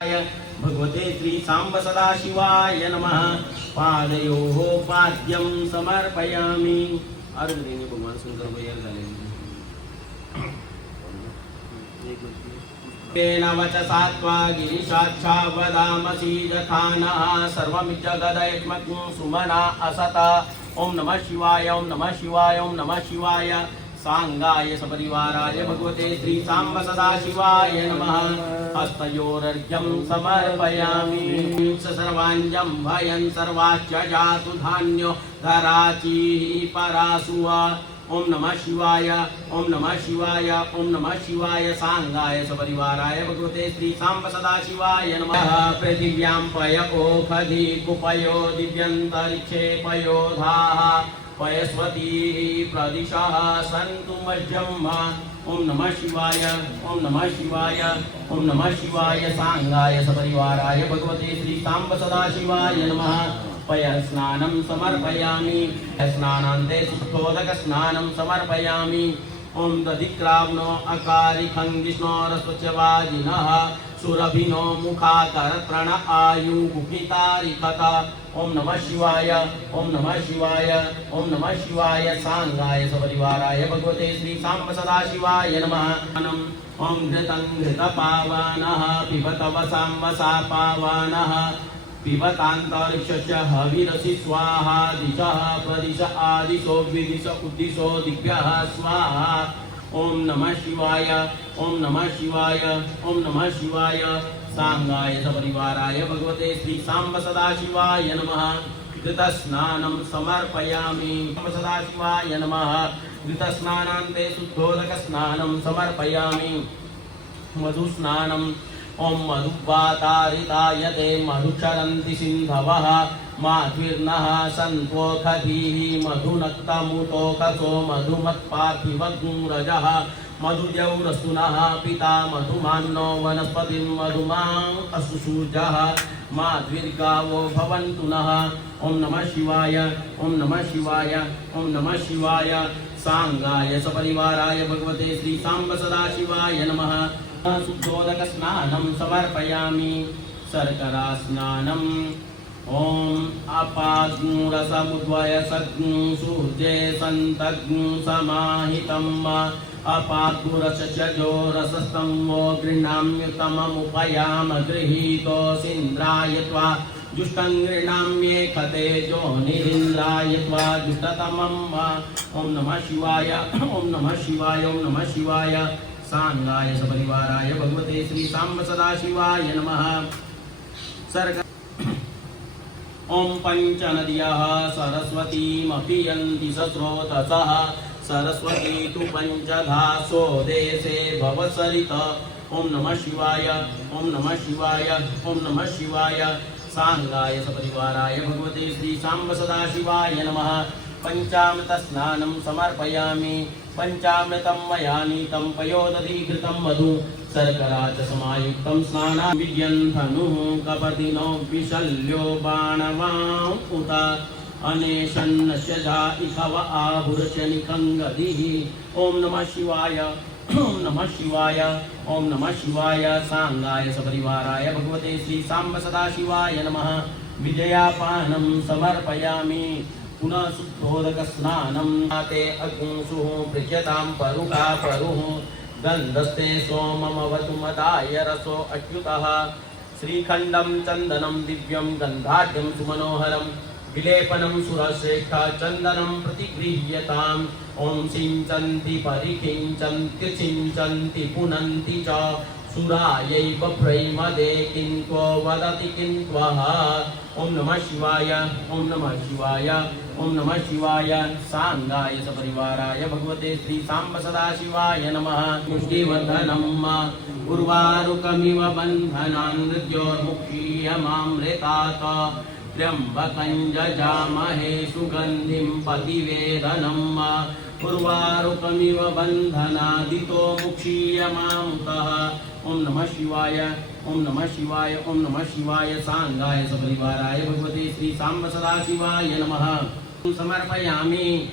भगवते श्री सांब सदाशिवाय नमः। पादयोः पाद्यं समर्पयामि। अर्घ्यदेने भगवान शंकर भैया झाले वचसात्वा गिरिशाक्षा वदामसि यथा नः सर्वमिज्जगदयत्मग् सुमना असत। ओम नमः शिवाय ओम नमः शिवाय ओम नमः शिवाय। सांगाय सपरिवाराय भगवते श्री सांब सदाशिवाय नमः। हस्तयोरर्घ्यं समर्पयामि। सर्वाञ्जं भयं सर्वाच्च जातु धान्यो धराची परासुवा। ओम नमः शिवाय ओम नमः शिवाय ओम नमः शिवाय। सांगाय सपरिवाराय भगवते श्री सांब सदाशिवाय नमः। पृथिव्यां पयोखधि कुपयो दिव्यन्तरिक्षे पयोधाः पयस्वती प्रदिशः सन्तु मध्यं। ओम नमः शिवाय ओम नमः शिवाय ओम नमः शिवाय। सांगाय सपरिवाराय भगवते श्री सांब सदाशिवाय नमः। पयस्नानं समर्पयामि। स्नानान्ते शुद्धोदक स्नानं समर्पयामि। ओम दधिक्राव्नो अकारिखं विष्णोरस्वच्यवाजिनः सुरभिनो मुखाकर प्रण आयु कुपितारिकत। ओम नमः शिवाय ओम नमः शिवाय ओम नमः शिवाय। सांगाय सपरिवाराय भगवते श्री सांब सदाशिवाय नमः। ओम घृतं घृतपावनः पिबत वसां वसा पावनः पिबतान्तरिक्षस्य हविरसि स्वाहा। दिशः प्रदिश आदिशो विदिश उद्दिशो दिव्यः स्वाहा। ओम नमः शिवाय ओम नमः शिवाय ओम नमः शिवाय। सांगाय सपरिवाराय भगवते श्री सांब सदाशिवाय नमः। घृतस्नानं समर्पयामि। सदाशिवाय नमः। घृतस्नानान्ते शुद्धोदक स्नानं समर्पयामि। मधुस्नानम् ओम मधुवातारितायते मधुचरन्ति सिन्धवः। माध्विर्नः सन्त्वोखधीः मधुनक्तमुतोकसो मधुमत्पार्थिवग्रजः। मधुद्यौरस्तुनः पिता मधुमान्नो वनस्पतिं मधुमां असुसूजः। माध्विर्गावो भवन्तु नः। ओम नमः शिवाय ओम नमः शिवाय ओम नमः शिवाय। सांगाय सपरिवाराय भगवते श्री सांब सदाशिवाय नमः। शुद्धोदक स्नानं समर्पयामि। शर्करा स्नानम् ओम अपाग्नुरसमुद्वयसग्नु सूर्ये सन्तग्नु समाहितम्। अपाग्नुरसजोरसस्तं वो गृह्णाम्युतममुपयाम गृहीतोऽसीन्द्राय त्वा जुष्टं गृह्णाम्येकते जोनिरिन्द्राय त्वा जुष्टतमम्। ओम नमः शिवाय ओम नमः शिवाय ओम नमः शिवाय। सांगाय सपरिवाराय भगवते श्री सांब सदाशिवाय नमः। ओम पंचनद्यः सरस्वतीमपि यन्ति सस्रोतसः। सरस्वती तु पंचधासो देशे भवसरित। ओम नमः शिवाय ओम नमः शिवाय ओम नमः शिवाय। सांगाय सपरिवाराय भगवते श्री सांब सदाशिवाय नमः। पंचामृत स्नानं समर्पयामि। पंचामृतं मया नीतं पयोदधिघृतं मधु शर्करा च समायुक्तं स्नानं विद्यन्धनुः कपर्दिनो विशल्यो बाणवामुत। अनेशन्नस्य जा इषव आभुरचनिकङ्गदिः। ओम नमः शिवाय ओम नमः शिवाय ओम नमः शिवाय। सांगाय सपरिवाराय भगवते श्री सांब सदाशिवाय नमः। विजयापानं समर्पयामि। पुनः शुद्धोदक स्नानं ते अग्निषुः पृच्छतां परुका परुः। गन्धस्ते सोममवतु मदाय रसो अच्युतः। श्रीखण्डं चन्दनं दिव्यं गन्धाढ्यं सुमनोहरं विलेपनं सुरश्रेष्ठ चन्दनं प्रतिगृह्यताम्। ओम सिञ्चन्ति परिकिञ्चन्ति सिञ्चन्ति पुनन्ति च सुरायैव प्रैमदे किन्त्वो वदति किन्त्वः। ओम नमः शिवाय ओम नमः शिवाय ओम नमः शिवाय। सांगाय सपरिवाराय भगवते श्री सांब सदाशिवाय नमः। मुष्टिवर्धनम् उर्वारुकमिव बन्धनान् मृत्योर्मुक्षीयमामृतात्। त्र्यम्बकं जजामहे सुगन्धिं पतिवेदनम्। उर्वारुकमिव बन्धनादितो मुक्षीयमामुतः। ओम नमः शिवाय ओम नमः शिवाय ओम नमः शिवाय। सांगाय सपरिवाराय भगवते श्री सांब सदाशिवाय नमः। समर्पयामि।